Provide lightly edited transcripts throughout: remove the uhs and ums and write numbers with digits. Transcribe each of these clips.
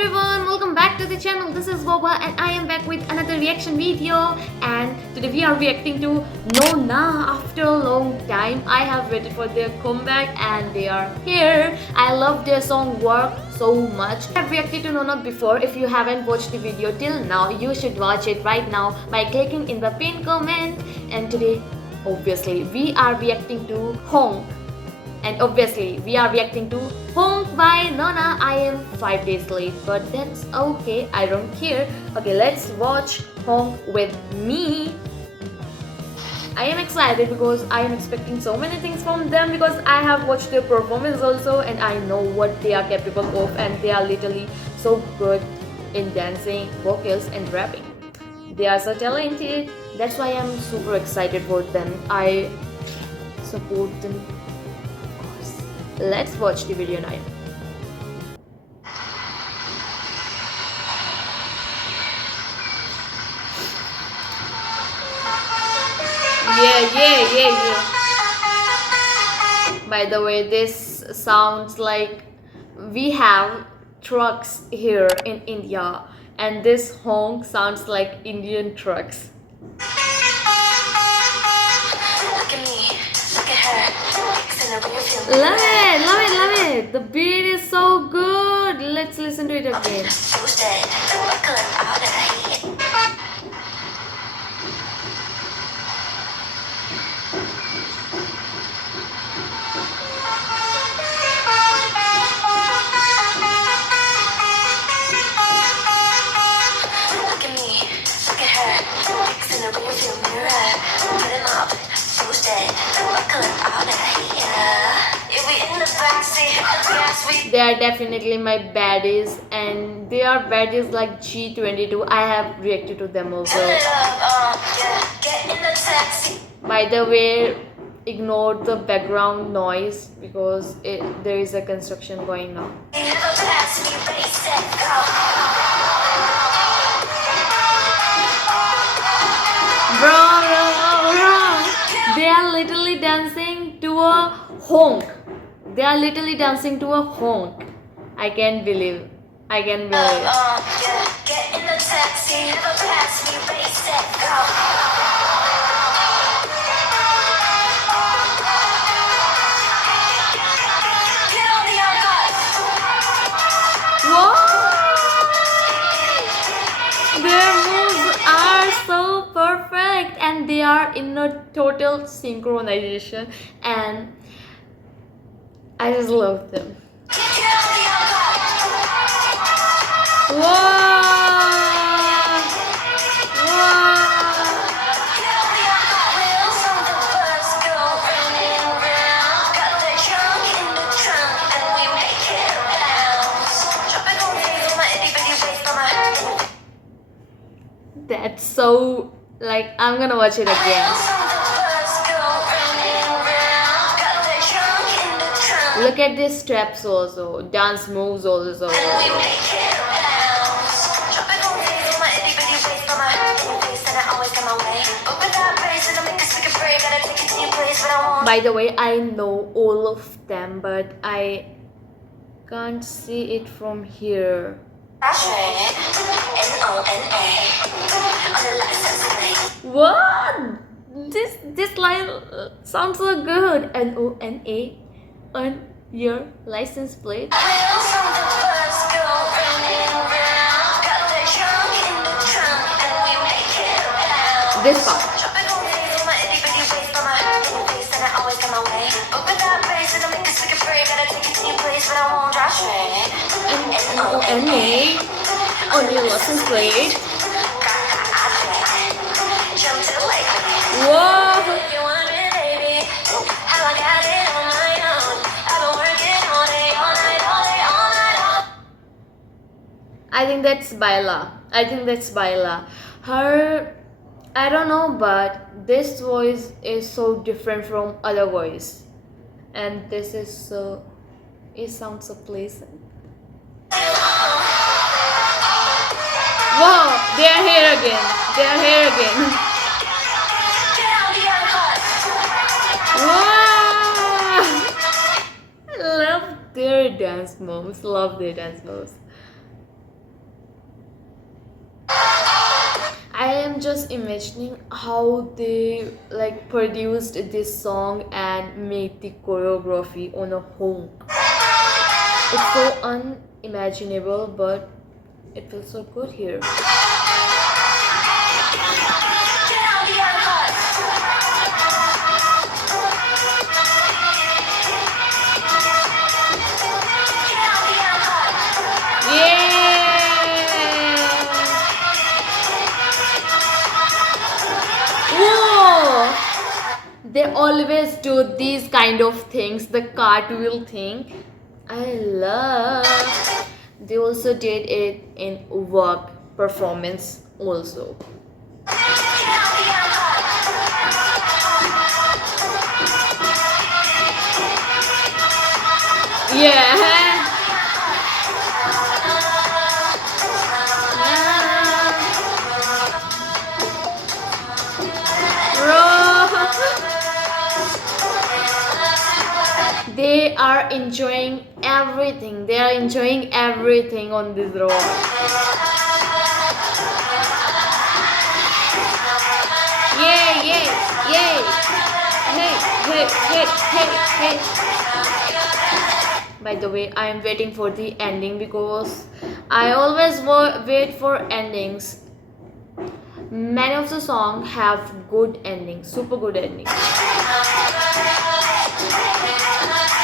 everyone, welcome back to the channel. This is Boba and I am back with another reaction video, and today we are reacting to NONA. After a long time I have waited for their comeback and they are here. I love their song Work so much. I have reacted to NONA before. If you haven't watched the video till now, you should watch it right now by clicking in the pinned comment. And today obviously we are reacting to HONK. And obviously, we are reacting to HONK by NONA. I am 5 days late, but that's okay. I don't care. Okay, let's watch HONK with me. I am excited because I am expecting so many things from them because I have watched their performance also and I know what they are capable of, and they are literally so good in dancing, vocals and rapping. They are so talented. That's why I'm super excited for them. I support them. Let's watch the video now. Yeah. By the way, this sounds like we have trucks here in India, and this HONK sounds like Indian trucks. Look at me, look at her. Love it. The beat is so good. Let's listen to it again. Look at me, look at her. Fixing a rearview mirror. Put him up, boosted, buckling out of here. They are definitely my baddies, and they are baddies like G22. I have reacted to them also. By the way, ignore the background noise because there is a construction going on. Bro, they are literally dancing to a HONK. They are literally dancing to a HONK. I can't believe. Get in the taxi, never pass me, race, set, go. Get on the outside. What? Their moves are so perfect and they are in a total synchronization, and I just love them. Whoa! That's so, like, I'm gonna watch it again. Look at these steps also, dance moves also. By the way, I know all of them, but I can't see it from here. What? This line sounds so good. NONA on your license plate. This part. NONA on your license plate. Whoa! I think that's Baila. Her, I don't know, but this voice is so different from other voice, and this is so, it sounds so pleasant. Whoa! They are here again. Wow! Love their dance moves. I'm just imagining how they like produced this song and made the choreography on a honk. It's so unimaginable, but it feels so good here. Whoa! They always do these kind of things, the cartwheel thing. I love. They also did it in work performance also. Yeah. They are enjoying everything. They are enjoying everything on this road. Yay, yay, yay. Hey, hey, hey, hey, hey. By the way, I am waiting for the ending because I always wait for endings. Many of the songs have good endings, super good endings.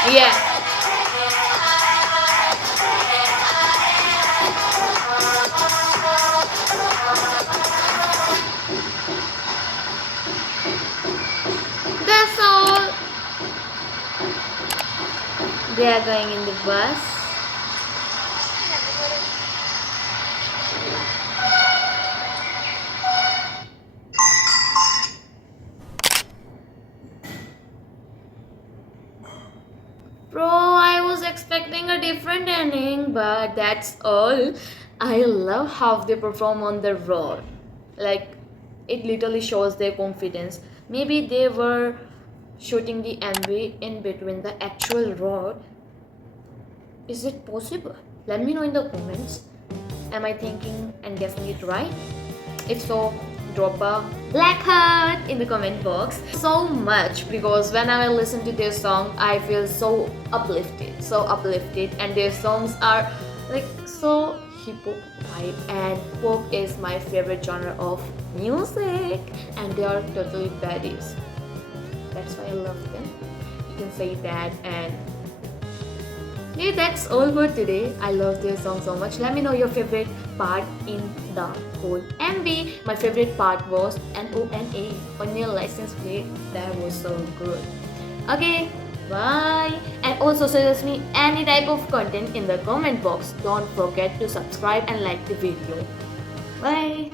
Yeah. That's all. They are going in the bus. Bro, I was expecting a different ending, but that's all. I love how they perform on the road. Like, it literally shows their confidence. Maybe they were shooting the MV in between the actual road. Is it possible? Let me know in the comments. Am I thinking and guessing it right? If so, drop a black heart in the comment box. So much, because whenever I listen to their song, I feel so uplifted, and their songs are like so hip-hop vibe, and pop is my favorite genre of music, and they are totally baddies. That's why I love them. You can say that. And yeah, that's all for today. I love their song so much. Let me know your favorite part in the whole MV. My favorite part was NONA on your license plate. That was so good. Okay, bye. And also suggest me any type of content in the comment box. Don't forget to subscribe and like the video. Bye.